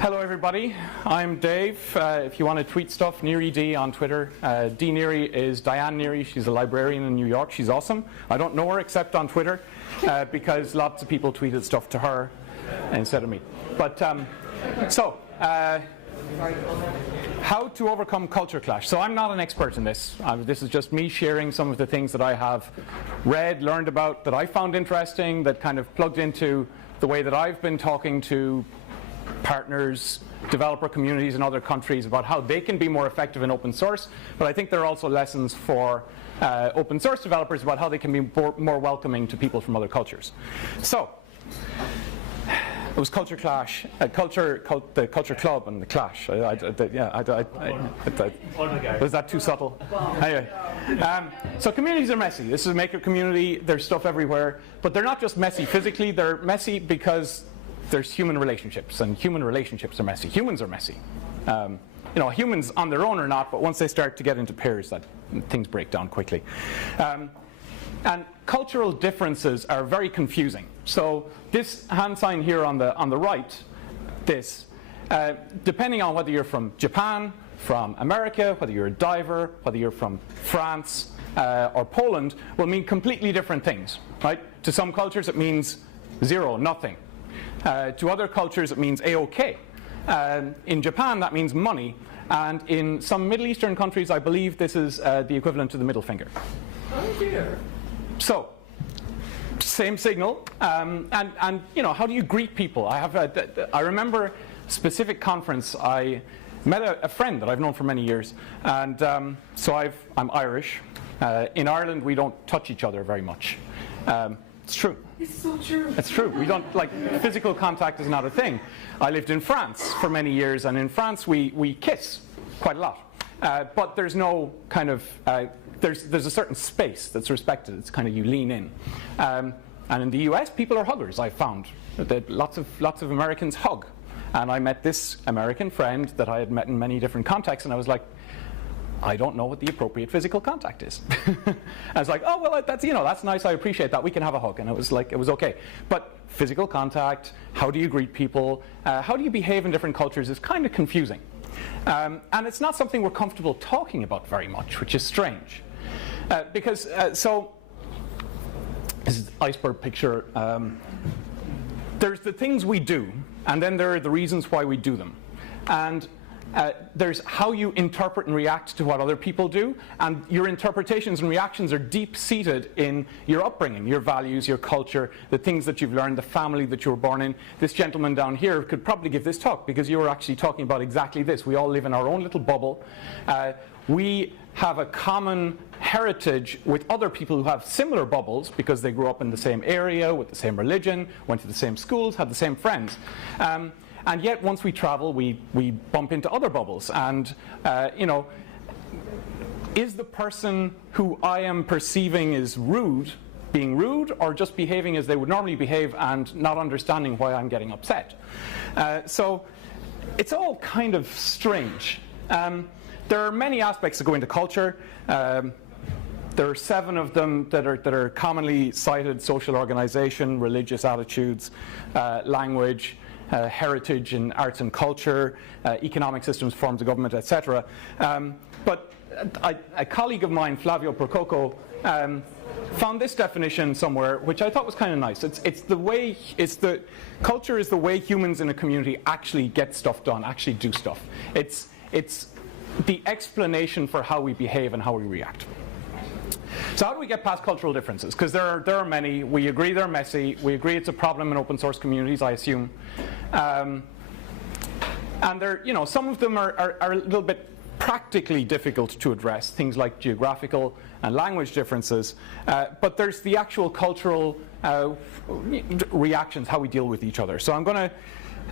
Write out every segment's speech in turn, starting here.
Hello everybody, I'm Dave. If you want to tweet stuff, NearyD on Twitter. D Neary is Diane Neary. She's a librarian in New York. She's awesome. I don't know her except on Twitter because lots of people tweeted stuff to her instead of me. But how to overcome culture clash. So I'm not an expert in this. This is just me sharing some of the things that I have read, learned about, that I found interesting, that kind of plugged into the way that I've been talking to partners, developer communities in other countries about how they can be more effective in open source. But I think there are also lessons for open source developers about how they can be more welcoming to people from other cultures. So it was culture clash, the culture club and the clash. Was that too subtle? Anyway, so communities are messy. This is a maker community. There's stuff everywhere, but they're not just messy physically. They're messy because there's human relationships, and human relationships are messy. Humans are messy. Humans on their own are not, but once they start to get into pairs, things break down quickly. And cultural differences are very confusing. So this hand sign here on the right, depending on whether you're from Japan, from America, whether you're a diver, whether you're from France or Poland, will mean completely different things, right? To some cultures it means zero, nothing. To other cultures it means A-OK. In Japan that means money, and in some Middle Eastern countries I believe this is the equivalent to the middle finger. Oh dear. So, same signal, and how do you greet people? I remember a specific conference. I met a friend that I've known for many years, and I'm Irish. In Ireland we don't touch each other very much. It's true. It's so true. It's true. We don't, physical contact is not a thing. I lived in France for many years, and in France we kiss quite a lot. But there's no kind of, there's a certain space that's respected. It's kind of you lean in. And in the US, people are huggers, I found. That lots of Americans hug. And I met this American friend that I had met in many different contexts, and I was like, I don't know what the appropriate physical contact is. I was like, oh, well, that's nice, I appreciate that, we can have a hug. And it was okay. But physical contact, how do you greet people, how do you behave in different cultures is kind of confusing. And it's not something we're comfortable talking about very much, which is strange. So this is the iceberg picture. There's the things we do, and then there are the reasons why we do them. And there's how you interpret and react to what other people do, and your interpretations and reactions are deep-seated in your upbringing, your values, your culture, the things that you've learned, the family that you were born in. This gentleman down here could probably give this talk because you were actually talking about exactly this. We all live in our own little bubble. We have a common heritage with other people who have similar bubbles because they grew up in the same area, with the same religion, went to the same schools, had the same friends. And yet, once we travel, we bump into other bubbles. And, is the person who I am perceiving is rude, being rude, or just behaving as they would normally behave and not understanding why I'm getting upset? So it's all kind of strange. There are many aspects that go into culture. There are 7 of them that are commonly cited: social organization, religious attitudes, language, heritage in arts and culture, economic systems, forms of government, etc. But a colleague of mine, Flavio Prococo, found this definition somewhere, which I thought was kind of nice. Culture is the way humans in a community actually get stuff done, actually do stuff. It's the explanation for how we behave and how we react. So how do we get past cultural differences? Because there are many. We agree they're messy. We agree it's a problem in open source communities, I assume. And some of them are a little bit practically difficult to address, things like geographical and language differences. But there's the actual cultural reactions, how we deal with each other. So I'm going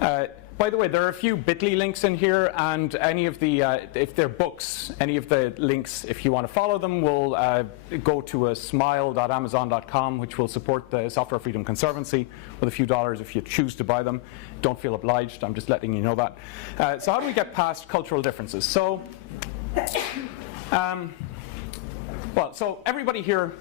to by the way, there are a few bit.ly links in here, and any of the, if they're books, any of the links, if you want to follow them, will go to a smile.amazon.com, which will support the Software Freedom Conservancy with a few dollars if you choose to buy them. Don't feel obliged, I'm just letting you know that. So how do we get past cultural differences? So, so everybody here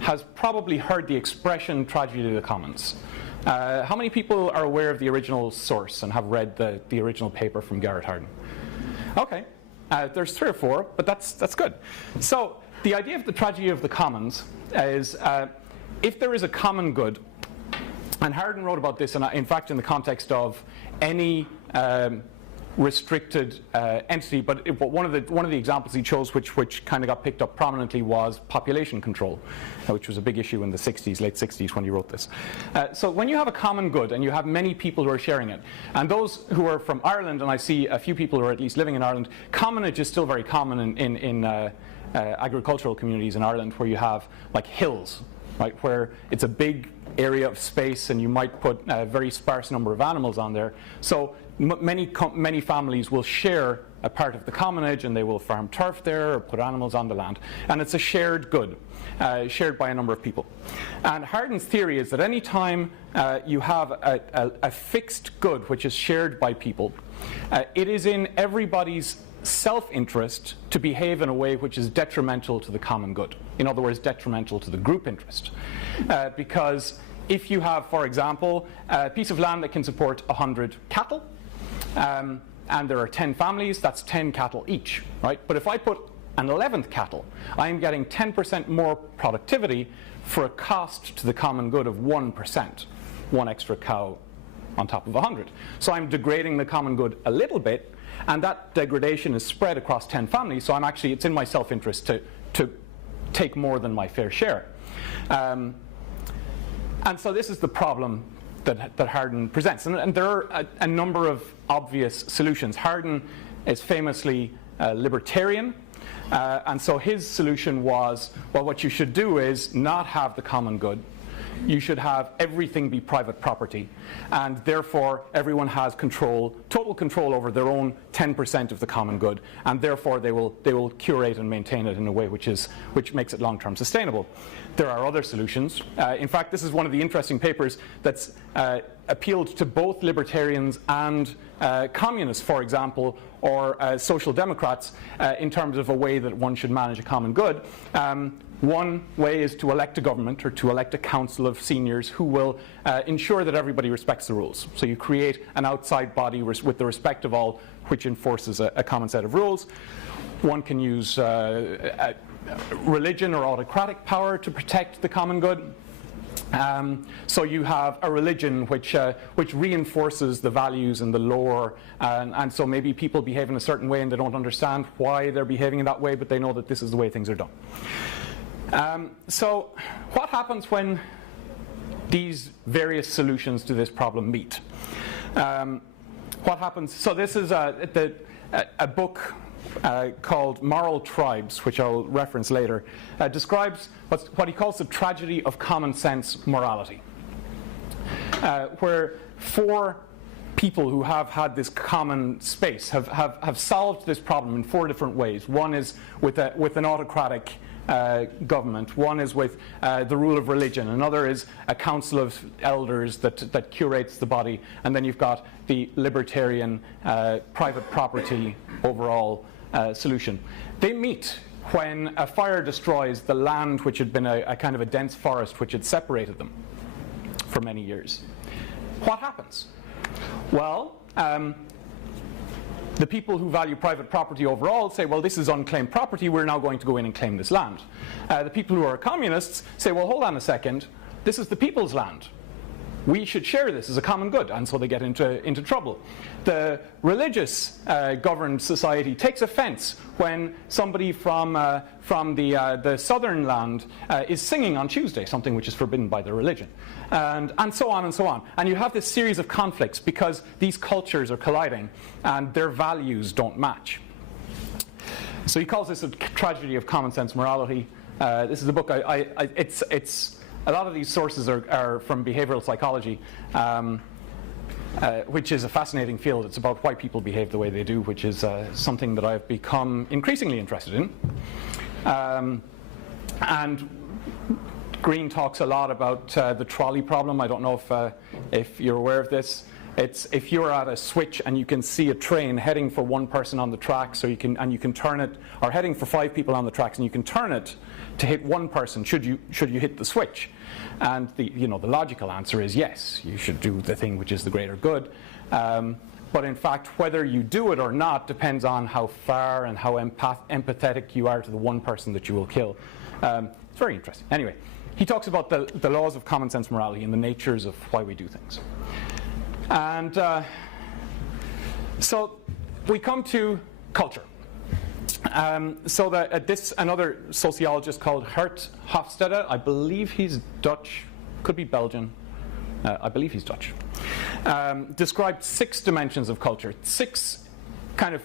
has probably heard the expression tragedy of the commons. How many people are aware of the original source and have read the original paper from Garrett Hardin? Okay, there's 3 or 4, but that's good. So the idea of the tragedy of the commons is if there is a common good, and Hardin wrote about this, in fact, in the context of any restricted entity, but one of the examples he chose, which kind of got picked up prominently, was population control, which was a big issue in the 60s, late 60s, when he wrote this. So when you have a common good and you have many people who are sharing it, and those who are from Ireland, and I see a few people who are at least living in Ireland, commonage is still very common in agricultural communities in Ireland, where you have like hills, right, where it's a big area of space and you might put a very sparse number of animals on there. So many families will share a part of the commonage, and they will farm turf there or put animals on the land. And it's a shared good, shared by a number of people. And Hardin's theory is that any time you have a fixed good which is shared by people, it is in everybody's self-interest to behave in a way which is detrimental to the common good. In other words, detrimental to the group interest. Because if you have, for example, a piece of land that can support 100 cattle, and there are 10 families, that's 10 cattle each, right? But if I put an 11th cattle, I'm getting 10% more productivity for a cost to the common good of 1%, one extra cow on top of 100. So I'm degrading the common good a little bit, and that degradation is spread across 10 families, so it's in my self-interest to take more than my fair share. And so this is the problem that Hardin presents. And there are a number of obvious solutions. Hardin is famously libertarian, and so his solution was, well, what you should do is not have the common good. You should have everything be private property, and therefore everyone has control, total control over their own 10% of the common good, and therefore they will curate and maintain it in a way which makes it long-term sustainable. There are other solutions. In fact, this is one of the interesting papers that's appealed to both libertarians and communists, for example, or social democrats, in terms of a way that one should manage a common good. One way is to elect a government, or to elect a council of seniors who will ensure that everybody respects the rules. So you create an outside body with the respect of all, which enforces a common set of rules. One can use religion or autocratic power to protect the common good. So you have a religion which reinforces the values and the lore, and so maybe people behave in a certain way and they don't understand why they're behaving in that way, but they know that this is the way things are done. So what happens when these various solutions to this problem meet? What happens? So this is a book called Moral Tribes, which I'll reference later, describes what he calls the tragedy of common sense morality, where 4 people who have had this common space have solved this problem in 4 different ways. One is with an autocratic government. One is with the rule of religion. Another is a council of elders that curates the body. And then you've got the libertarian private property overall solution. They meet when a fire destroys the land which had been a kind of a dense forest which had separated them for many years. What happens? Well, the people who value private property overall say, well, this is unclaimed property, we're now going to go in and claim this land. The people who are communists say, well, hold on a second, this is the people's land. We should share this as a common good, and so they get into trouble. The religious governed society takes offense when somebody from the southern land is singing on Tuesday, something which is forbidden by their religion, and so on and so on. And you have this series of conflicts because these cultures are colliding and their values don't match. So he calls this a tragedy of common sense morality. This is a book. It's a lot of these sources are from behavioral psychology, which is a fascinating field. It's about why people behave the way they do, which is something that I've become increasingly interested in. And Green talks a lot about the trolley problem. I don't know if you're aware of this. It's if you're at a switch and you can see a train heading for one person on the track, so you can turn it, or heading for 5 people on the tracks, and you can turn it to hit one person. Should you hit the switch? And the logical answer is yes. You should do the thing which is the greater good. But in fact, whether you do it or not depends on how far and how empathetic you are to the one person that you will kill. It's very interesting. Anyway, he talks about the laws of common sense morality and the natures of why we do things. And so we come to culture. So that another sociologist called Geert Hofstede, I believe he's Dutch, could be Belgian, I believe he's Dutch, described 6 dimensions of culture, 6 kind of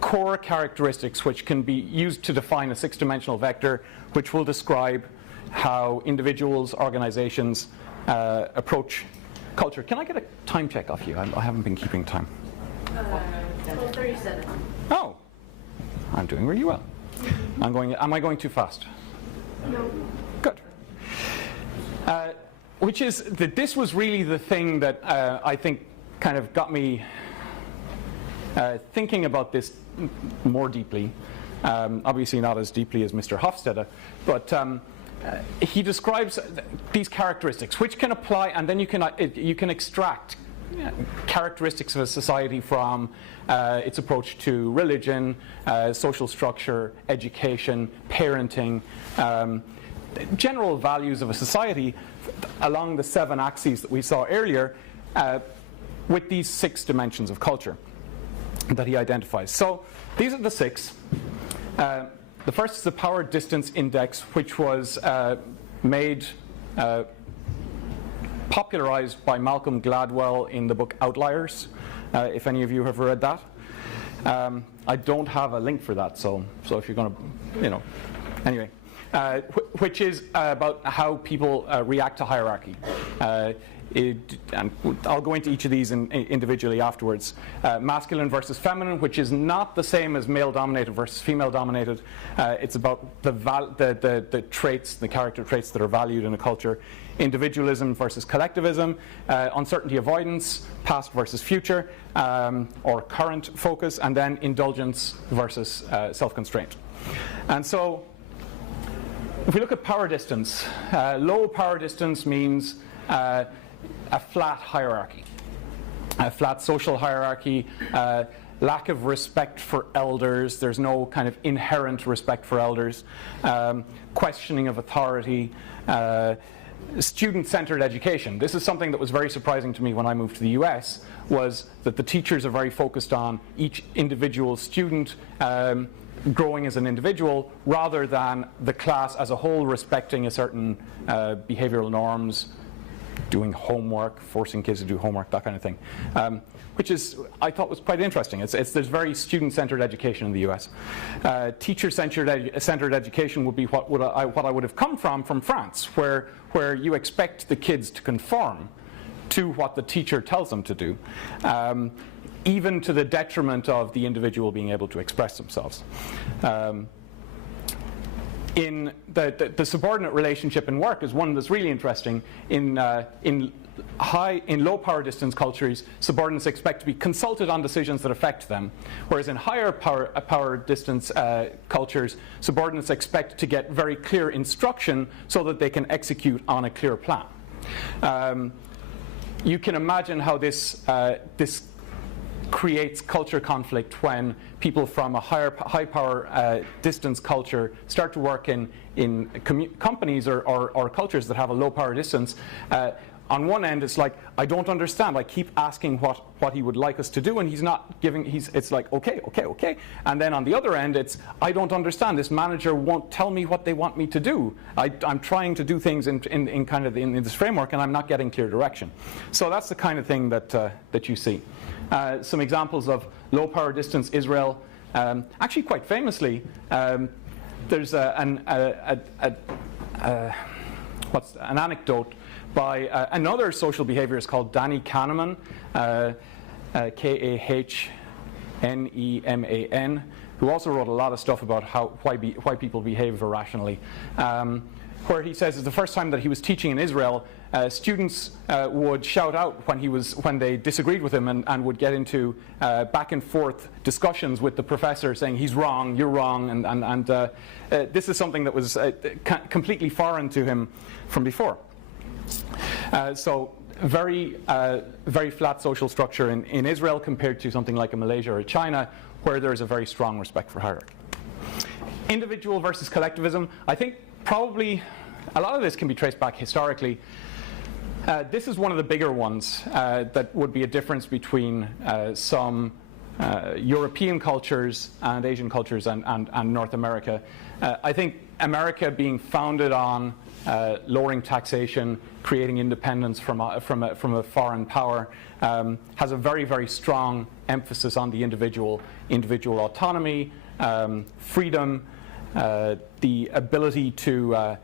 core characteristics which can be used to define a 6-dimensional vector, which will describe how individuals, organizations approach culture. Can I get a time check off you? I haven't been keeping time. 12:37. Oh, I'm doing really well. Am I going too fast? No. Good. Which is that this was really the thing that I think kind of got me thinking about this more deeply. Obviously not as deeply as Mr. Hofstede, but he describes these characteristics which can apply, and then you can extract characteristics of a society from its approach to religion, social structure, education, parenting, general values of a society along the 7 axes that we saw earlier, with these 6 dimensions of culture that he identifies. So these are the 6. The first is the power distance index, which was made popularized by Malcolm Gladwell in the book Outliers, if any of you have read that. I don't have a link for that, so if you're going to, anyway, which is about how people react to hierarchy. And I'll go into each of these individually afterwards. Masculine versus feminine, which is not the same as male-dominated versus female-dominated. It's about the traits, the character traits that are valued in a culture. Individualism versus collectivism, uncertainty avoidance, past versus future, or current focus, and then indulgence versus self-constraint. And so, if we look at power distance, low power distance means a flat hierarchy, a flat social hierarchy, lack of respect for elders. There's no kind of inherent respect for elders, questioning of authority, student-centered education. This is something that was very surprising to me when I moved to the US, was that the teachers are very focused on each individual student growing as an individual, rather than the class as a whole respecting a certain behavioral norms, doing homework, forcing kids to do homework, that kind of thing, which is, I thought, was quite interesting. There's very student-centered education in the US. Teacher-centered education would be what I would have come from France, where you expect the kids to conform to what the teacher tells them to do, even to the detriment of the individual being able to express themselves. In the subordinate relationship in work is one that's really interesting. In low power distance cultures, subordinates expect to be consulted on decisions that affect them, whereas in higher power distance cultures, subordinates expect to get very clear instruction so that they can execute on a clear plan. You can imagine how this creates culture conflict when people from a high power distance culture start to work in companies or cultures that have a low power distance. On one end, it's like, I don't understand. I keep asking what he would like us to do, and he's not giving. It's like, okay. And then on the other end, it's, I don't understand. This manager won't tell me what they want me to do. I'm trying to do things in this framework, and I'm not getting clear direction. So that's the kind of thing that you see. Some examples of low power distance Israel. Actually, quite famously, there's an anecdote by another social behaviorist called Danny Kahneman, Kahneman, who also wrote a lot of stuff about why people behave irrationally. Where he says it's the first time that he was teaching in Israel, students would shout out when they disagreed with him and would get into back and forth discussions with the professor saying he's wrong, you're wrong, and this is something that was completely foreign to him from before. So very flat social structure in Israel compared to something like a Malaysia or China, where there's a very strong respect for hierarchy. Individual versus collectivism, I think probably a lot of this can be traced back historically. This is one of the bigger ones that would be a difference between some European cultures and Asian cultures and North America. I think America being founded on lowering taxation, creating independence from a foreign power, has a very, very strong emphasis on the individual autonomy, freedom, the ability to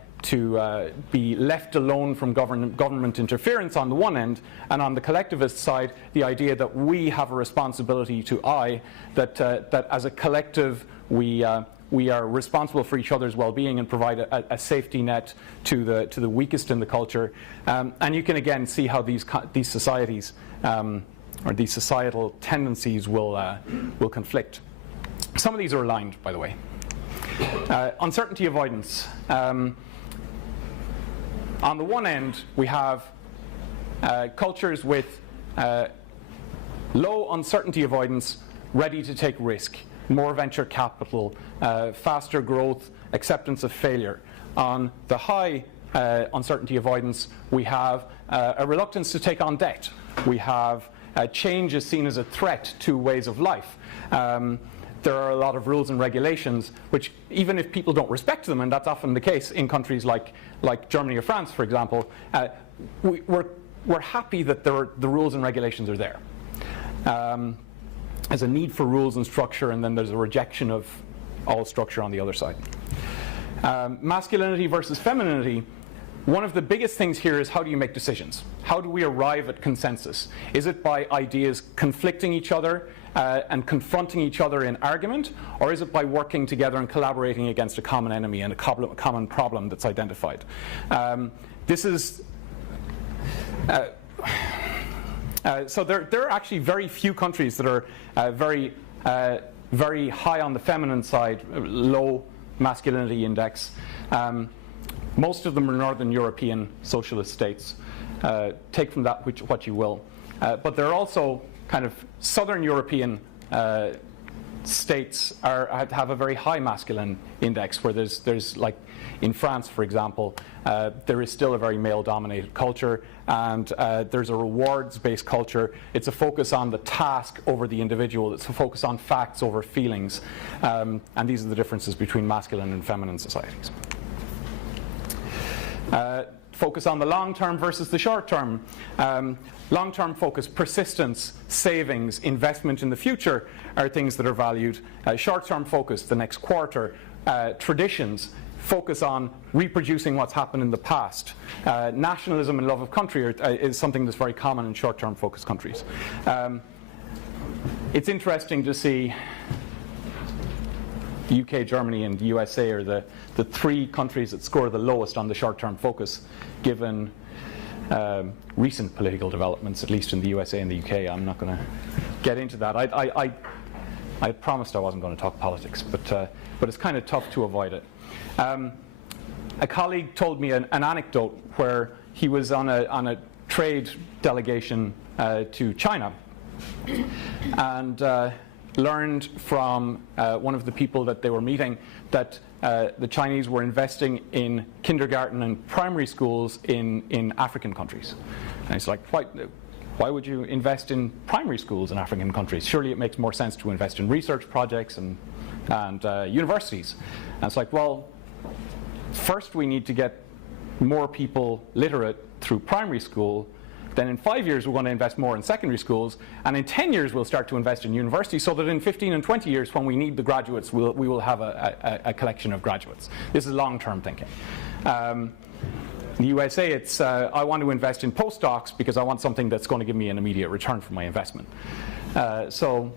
be left alone from government interference on the one end, and on the collectivist side, the idea that we have a responsibility that as a collective we are responsible for each other's well-being and provide a safety net to the weakest in the culture. And you can again see how these societies or these societal tendencies will conflict. Some of these are aligned, by the way. Uncertainty avoidance. On the one end, we have cultures with low uncertainty avoidance, ready to take risk, more venture capital, faster growth, acceptance of failure. On the high uncertainty avoidance, we have a reluctance to take on debt. We have change is seen as a threat to ways of life. There are a lot of rules and regulations which, even if people don't respect them, and that's often the case in countries like Germany or France, for example, we're happy that the rules and regulations are there. There's a need for rules and structure, and then there's a rejection of all structure on the other side. Masculinity versus femininity. One of the biggest things here is, how do you make decisions? How do we arrive at consensus? Is it by ideas conflicting each other and confronting each other in argument, or is it by working together and collaborating against a common enemy and a common problem that's identified? So there are actually very few countries that are very high on the feminine side, low masculinity index. Most of them are Northern European socialist states. Take from that what you will. But there are also kind of Southern European states have a very high masculine index, where there's like in France, for example, there is still a very male-dominated culture, and there's a rewards-based culture. It's a focus on the task over the individual. It's a focus on facts over feelings, and these are the differences between masculine and feminine societies. Focus on the long term versus the short term. Long-term focus, persistence, savings, investment in the future are things that are valued. Short-term focus, the next quarter, traditions, focus on reproducing what's happened in the past. Nationalism and love of country is something that's very common in short-term focused countries. It's interesting to see the UK, Germany, and the USA are the three countries that score the lowest on the short-term focus, given recent political developments, at least in the USA and the UK. I'm not going to get into that. I promised I wasn't going to talk politics, but it's kind of tough to avoid it. A colleague told me an anecdote where he was on a trade delegation to China, and learned from one of the people that they were meeting that the Chinese were investing in kindergarten and primary schools in African countries. And it's like, why would you invest in primary schools in African countries? Surely it makes more sense to invest in research projects and universities. And it's like, well, first we need to get more people literate through primary school. Then in 5 years, we're going to invest more in secondary schools. And in 10 years, we'll start to invest in universities, so that in 15 and 20 years, when we need the graduates, we will have a collection of graduates. This is long-term thinking. In the USA, it's I want to invest in postdocs because I want something that's going to give me an immediate return for my investment. So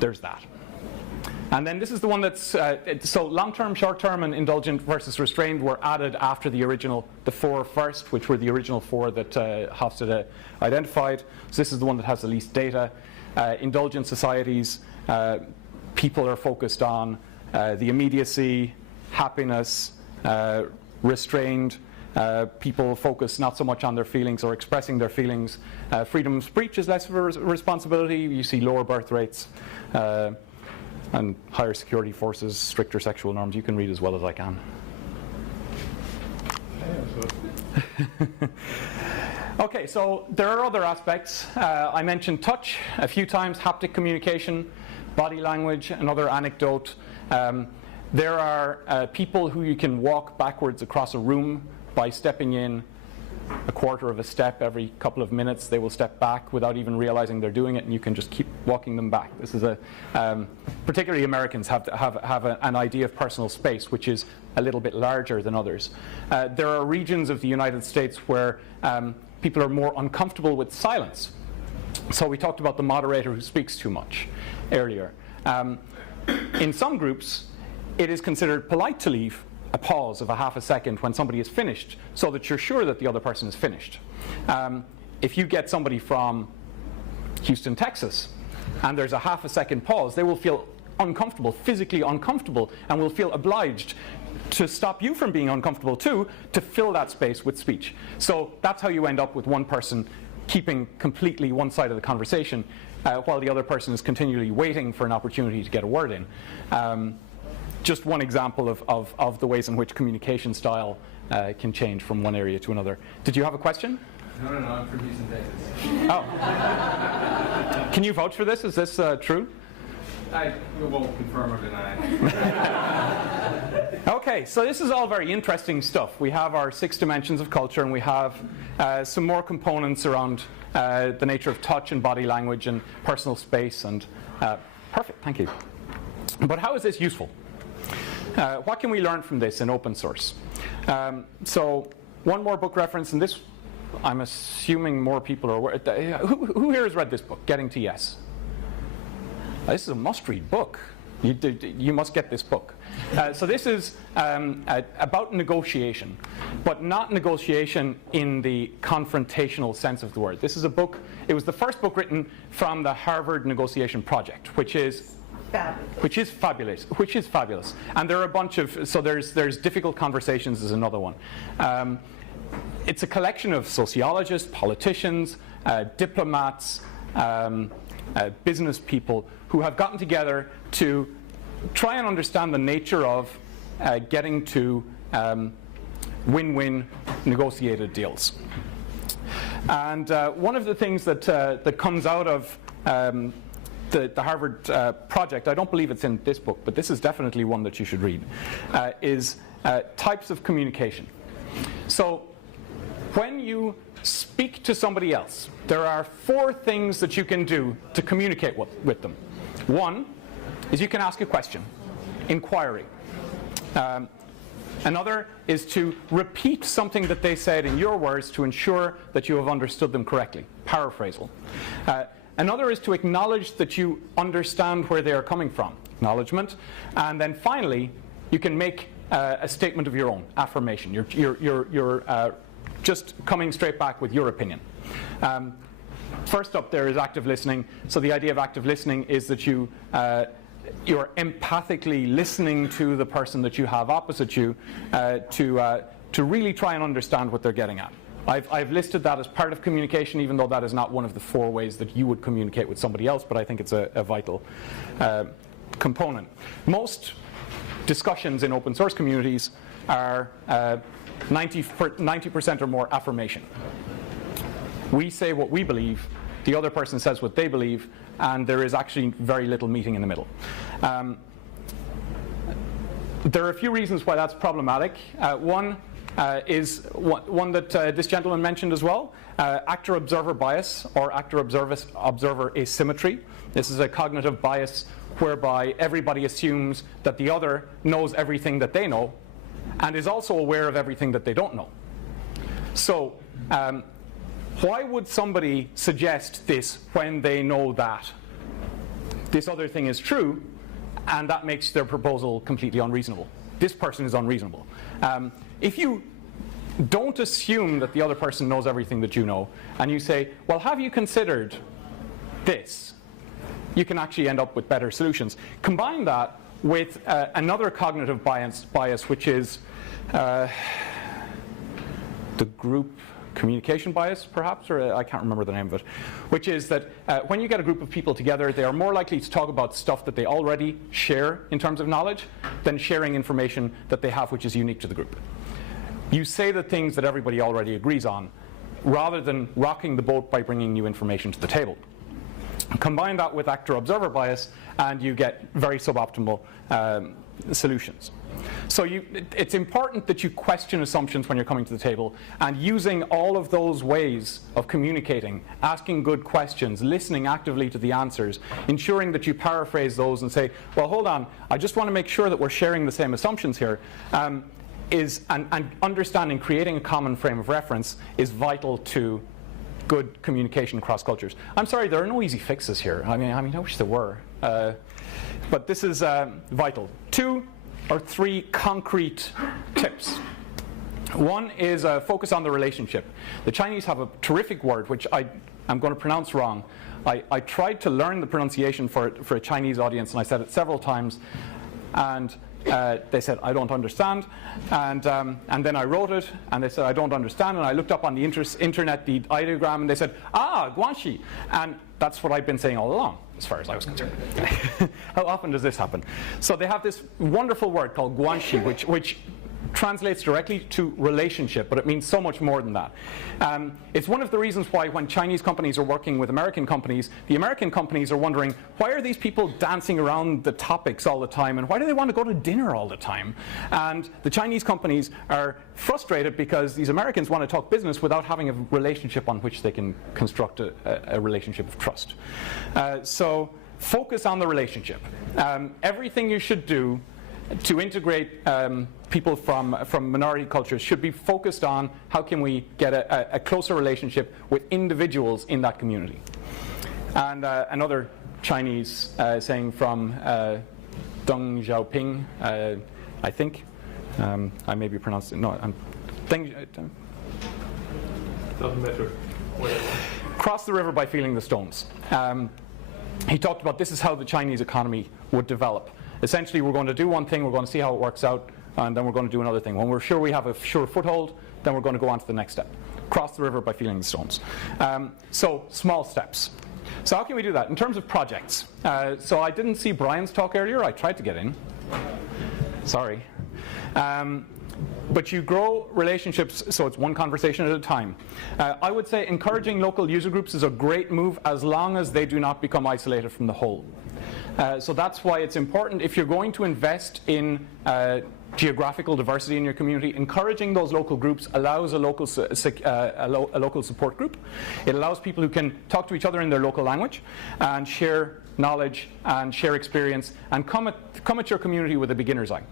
there's that. And then this is the one that's, so long-term, short-term, and indulgent versus restrained were added after the 4 first, which were the original 4 that Hofstede identified. So this is the one that has the least data. Indulgent societies, people are focused on the immediacy, happiness, restrained. People focus not so much on their feelings or expressing their feelings. Freedom of speech is less of a responsibility. You see lower birth rates. And higher security forces, stricter sexual norms. You can read as well as I can. Okay, so there are other aspects. I mentioned touch a few times, haptic communication, body language, another anecdote. There are people who you can walk backwards across a room by stepping in a quarter of a step every couple of minutes. They will step back without even realizing they're doing it, and you can just keep walking them back. This is particularly Americans have an idea of personal space which is a little bit larger than others. There are regions of the United States where people are more uncomfortable with silence. So we talked about the moderator who speaks too much earlier. In some groups, it is considered polite to leave a pause of a half a second when somebody is finished, so that you're sure that the other person is finished. If you get somebody from Houston, Texas, and there's a half a second pause, they will feel uncomfortable, physically uncomfortable, and will feel obliged to stop you from being uncomfortable too, to fill that space with speech. So that's how you end up with one person keeping completely one side of the conversation, while the other person is continually waiting for an opportunity to get a word in. Just one example of the ways in which communication style can change from one area to another. Did you have a question? No, I'm from Houston, Texas. Oh. Can you vouch for this? Is this true? I won't confirm or deny. Okay, so this is all very interesting stuff. We have our 6 dimensions of culture, and we have some more components around the nature of touch and body language and personal space. And perfect, thank you. But how is this useful? What can we learn from this in open source? So one more book reference, and this, I'm assuming more people are aware. Who here has read this book, Getting to Yes? This is a must-read book. You must get this book. So this is about negotiation, but not negotiation in the confrontational sense of the word. This is a book, it was the first book written from the Harvard Negotiation Project, which is fabulous. And there are a bunch of, so there's Difficult Conversations is another one. It's a collection of sociologists, politicians, diplomats, business people who have gotten together to try and understand the nature of getting to win-win negotiated deals. And one of the things that comes out of the Harvard project, I don't believe it's in this book, but this is definitely one that you should read, is types of communication. So when you speak to somebody else, there are 4 things that you can do to communicate with them. One is you can ask a question, inquiry. Another is to repeat something that they said in your words to ensure that you have understood them correctly, paraphrasal. Another is to acknowledge that you understand where they are coming from, acknowledgement. And then finally, you can make a statement of your own, affirmation. You're just coming straight back with your opinion. First up there is active listening. So the idea of active listening is that you're empathically listening to the person that you have opposite you to really try and understand what they're getting at. I've listed that as part of communication, even though that is not one of the 4 ways that you would communicate with somebody else, but I think it's a vital component. Most discussions in open source communities are 90% or more affirmation. We say what we believe, the other person says what they believe, and there is actually very little meeting in the middle. There are a few reasons why that's problematic. One is one that this gentleman mentioned as well, actor-observer bias or actor-observer asymmetry. This is a cognitive bias whereby everybody assumes that the other knows everything that they know and is also aware of everything that they don't know. So why would somebody suggest this when they know that this other thing is true and that makes their proposal completely unreasonable. This person is unreasonable. If you don't assume that the other person knows everything that you know, and you say, well, have you considered this? You can actually end up with better solutions. Combine that with another cognitive bias, which is the group communication bias, perhaps, or I can't remember the name of it, which is that when you get a group of people together, they are more likely to talk about stuff that they already share in terms of knowledge than sharing information that they have which is unique to the group. You say the things that everybody already agrees on, rather than rocking the boat by bringing new information to the table. Combine that with actor-observer bias, and you get very suboptimal solutions. So it's important that you question assumptions when you're coming to the table, and using all of those ways of communicating, asking good questions, listening actively to the answers, ensuring that you paraphrase those and say, well, hold on, I just want to make sure that we're sharing the same assumptions here. And understanding, creating a common frame of reference is vital to good communication across cultures. I'm sorry, there are no easy fixes here. I mean, I wish there were. But this is vital. 2 or 3 concrete tips. One is focus on the relationship. The Chinese have a terrific word, which I'm going to pronounce wrong. I tried to learn the pronunciation for a Chinese audience, and I said it several times. And they said, I don't understand. And then I wrote it, and they said, I don't understand. And I looked up on the internet the ideogram, and they said, guanxi. And that's what I've been saying all along, as far as I was concerned. How often does this happen? So they have this wonderful word called guanxi, which translates directly to relationship, but it means so much more than that. It's one of the reasons why when Chinese companies are working with American companies, the American companies are wondering, why are these people dancing around the topics all the time, and why do they want to go to dinner all the time? And the Chinese companies are frustrated because these Americans want to talk business without having a relationship on which they can construct a relationship of trust. So focus on the relationship. Everything you should do to integrate people from minority cultures should be focused on how can we get a closer relationship with individuals in that community. And another Chinese saying from Deng Xiaoping, I think, I may be pronouncing, no, doesn't matter. Whatever. Cross the river by feeling the stones. He talked about this is how the Chinese economy would develop. Essentially, we're going to do one thing, we're going to see how it works out, and then we're going to do another thing. When we're sure we have a sure foothold, then we're going to go on to the next step. Cross the river by feeling the stones. So small steps. So how can we do that? In terms of projects. So I didn't see Brian's talk earlier. I tried to get in. Sorry. But you grow relationships, so it's one conversation at a time. I would say encouraging local user groups is a great move as long as they do not become isolated from the whole. So that's why it's important, if you're going to invest in geographical diversity in your community, encouraging those local groups allows a local support group. It allows people who can talk to each other in their local language and share knowledge and share experience and come at your community with a beginner's eye.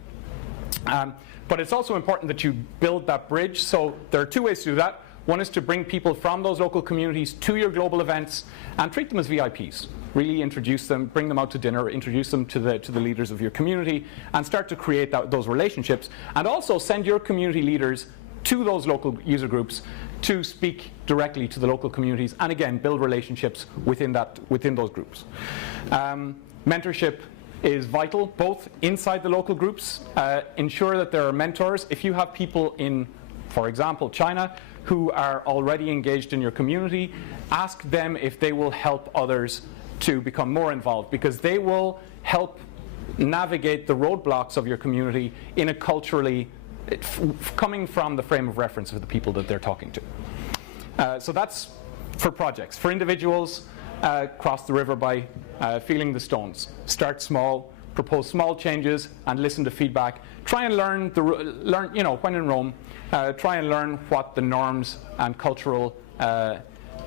But it's also important that you build that bridge. So there are 2 ways to do that. One is to bring people from those local communities to your global events and treat them as VIPs. Really introduce them, bring them out to dinner, introduce them to the leaders of your community, and start to create those relationships. And also send your community leaders to those local user groups to speak directly to the local communities, and again, build relationships within those groups. Mentorship is vital, both inside the local groups. Ensure that there are mentors. If you have people in, for example, China, who are already engaged in your community, ask them if they will help others to become more involved, because they will help navigate the roadblocks of your community in a culturally, coming from the frame of reference of the people that they're talking to. So that's for projects. For individuals, cross the river by feeling the stones. Start small, propose small changes, and listen to feedback. Try and learn, when in Rome, try and learn what the norms and cultural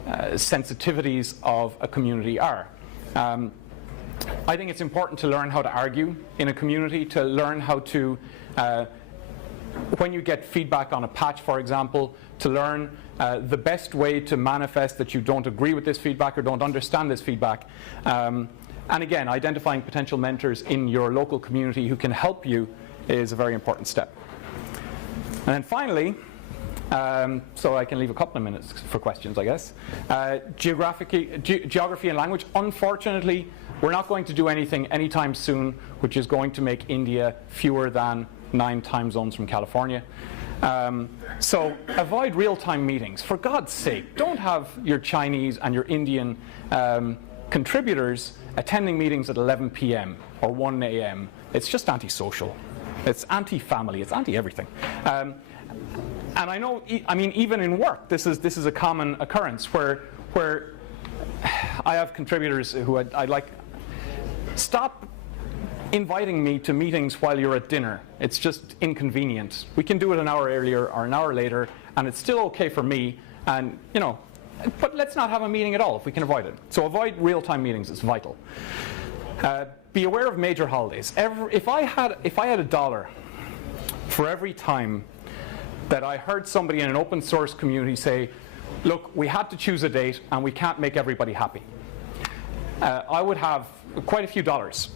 sensitivities of a community are. I think it's important to learn how to argue in a community, to learn how to, when you get feedback on a patch, for example, to learn the best way to manifest that you don't agree with this feedback or don't understand this feedback. And again, identifying potential mentors in your local community who can help you is a very important step. And then finally, so I can leave a couple of minutes for questions, I guess. Geography and language. Unfortunately, we're not going to do anything anytime soon which is going to make India fewer than 9 time zones from California. So avoid real-time meetings. For God's sake, don't have your Chinese and your Indian contributors attending meetings at 11 p.m. or 1 a.m. It's just antisocial. It's anti-family. It's anti-everything. And I know, I mean, even in work, this is a common occurrence where I have contributors who I'd like, stop inviting me to meetings while you're at dinner. It's just inconvenient. We can do it an hour earlier or an hour later, and it's still okay for me. And you know, but let's not have a meeting at all if we can avoid it. So avoid real-time meetings. It's vital. Be aware of major holidays. If I had $1 for every time that I heard somebody in an open source community say, look, we had to choose a date and we can't make everybody happy, I would have quite a few dollars.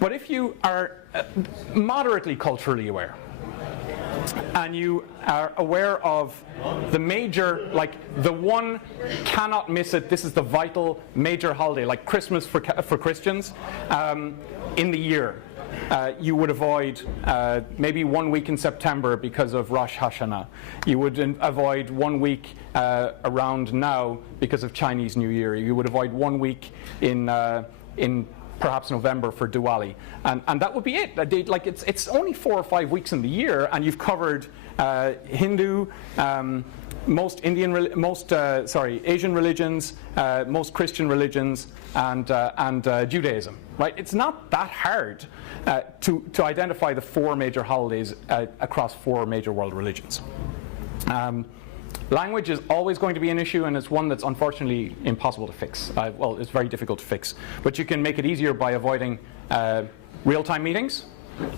But if you are moderately culturally aware, and you are aware of the major, like the one cannot miss it, this is the vital major holiday, like Christmas for Christians, in the year, you would avoid maybe 1 week in September because of Rosh Hashanah. You would avoid 1 week around now because of Chinese New Year. You would avoid 1 week in perhaps November for Diwali, and that would be it. Like it's only 4 or 5 weeks in the year, and you've covered Hindu, most Asian religions, most Christian religions, and Judaism. Right? It's not that hard to identify the 4 major holidays across 4 major world religions. Language is always going to be an issue, and it's one that's unfortunately impossible to fix. Well, it's very difficult to fix. But you can make it easier by avoiding real-time meetings.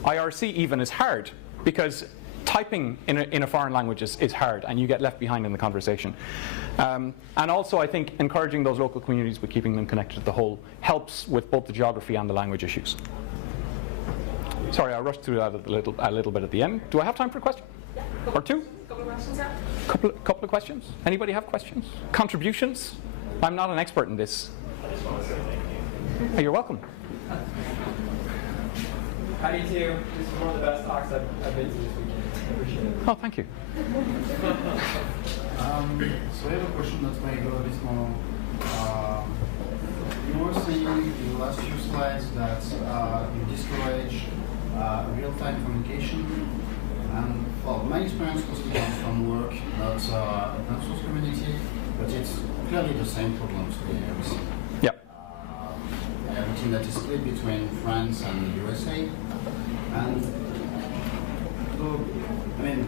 IRC even is hard, because typing in a foreign language is hard, and you get left behind in the conversation. And also, I think encouraging those local communities but keeping them connected to the whole helps with both the geography and the language issues. Sorry, I rushed through that a little bit at the end. Do I have time for a question? Yeah. Or 2? Couple of questions, yeah. Couple of questions? Anybody have questions? Contributions? I'm not an expert in this. Oh, you're welcome. How do you do? This is one of the best talks I've been to this weekend. I appreciate it. Oh, thank you. So I have a question that may go a bit more. You were saying in the last few slides that you discourage real-time communication. And well, my experience mostly comes from work, not open source community, but it's clearly the same problems we see. Yeah. I have a team that is split between France and the USA. And so, I mean,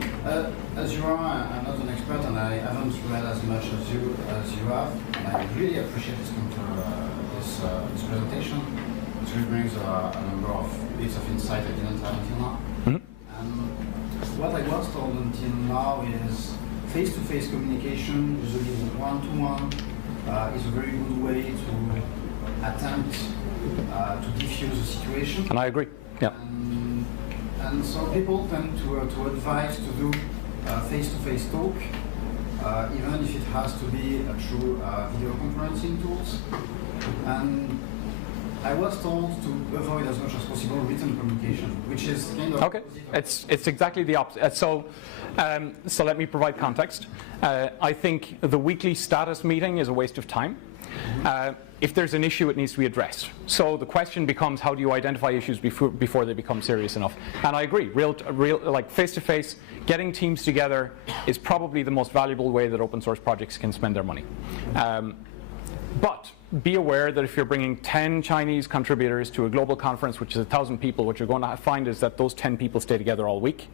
as you are, I'm not an expert, and I haven't read as much as you have. And I really appreciate this presentation. It really brings a number of bits of insight I didn't have until now. Mm-hmm. What I was told until now is face-to-face communication, usually one-to-one, is a very good way to attempt to diffuse a situation. And I agree. Yeah. And so people tend to advise to do face-to-face talk, even if it has to be through video conferencing tools. And I was told to avoid as much as possible written communication, which is kind of okay. It's exactly the opposite. So let me provide context. I think the weekly status meeting is a waste of time. If there's an issue, it needs to be addressed. So the question becomes, how do you identify issues before they become serious enough? And I agree. Real, like face-to-face, getting teams together is probably the most valuable way that open source projects can spend their money. But be aware that if you're bringing 10 Chinese contributors to a global conference, which is 1,000 people, what you're going to find is that those 10 people stay together all week,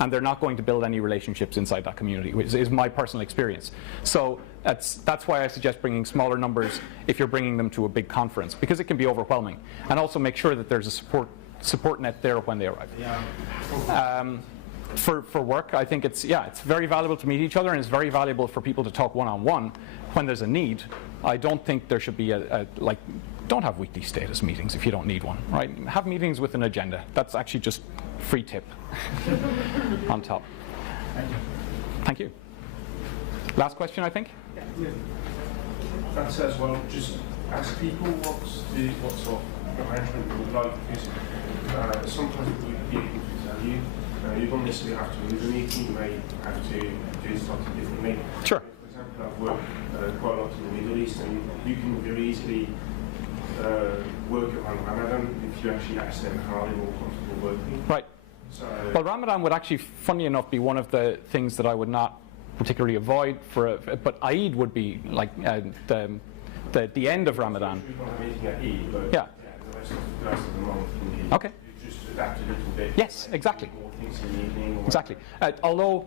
and they're not going to build any relationships inside that community, which is my personal experience. So that's why I suggest bringing smaller numbers if you're bringing them to a big conference, because it can be overwhelming. And also make sure that there's a support net there when they arrive. Yeah. For work, I think it's very valuable to meet each other, and it's very valuable for people to talk one-on-one when there's a need. I don't think there should be like don't have weekly status meetings if you don't need one, right? Have meetings with an agenda. That's actually just free tip on top. Thank you. Thank you. Last question, I think. That says, well, just ask people what sort of arrangement you would like, because sometimes people will be able to tell you. You don't necessarily have to leave a meeting, you may have to do something differently. Sure. For example, I've worked quite a lot in the Middle East, and you can very easily work around Ramadan if you actually ask them how they're more comfortable working. Right. So, Well, Ramadan would actually, funny enough, be one of the things that I would not particularly avoid but Eid would be like the end of Ramadan. we don't have anything at Eid, but Yeah. the rest of the month can be. Okay. You just adapt a little bit. Yes, exactly. More things in the evening. Or Exactly. Although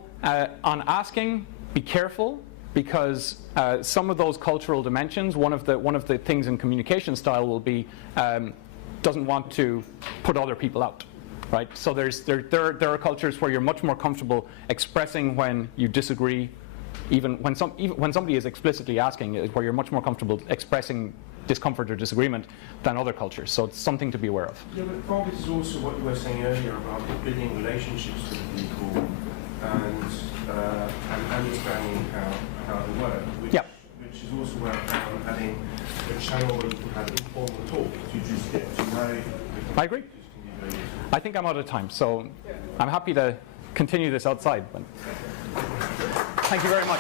on asking, be careful, because some of those cultural dimensions, one of the things in communication style will be doesn't want to put other people out, right? So there are cultures where you're much more comfortable expressing when you disagree, even when somebody is explicitly asking, where you're much more comfortable expressing discomfort or disagreement than other cultures. So it's something to be aware of. Yeah, but part of it is also what you were saying earlier about building relationships with people and understanding how they work, which is also where I found having a channel where you can have informal talk to just get to know. I agree. I think I'm out of time, so I'm happy to continue this outside. But thank you very much.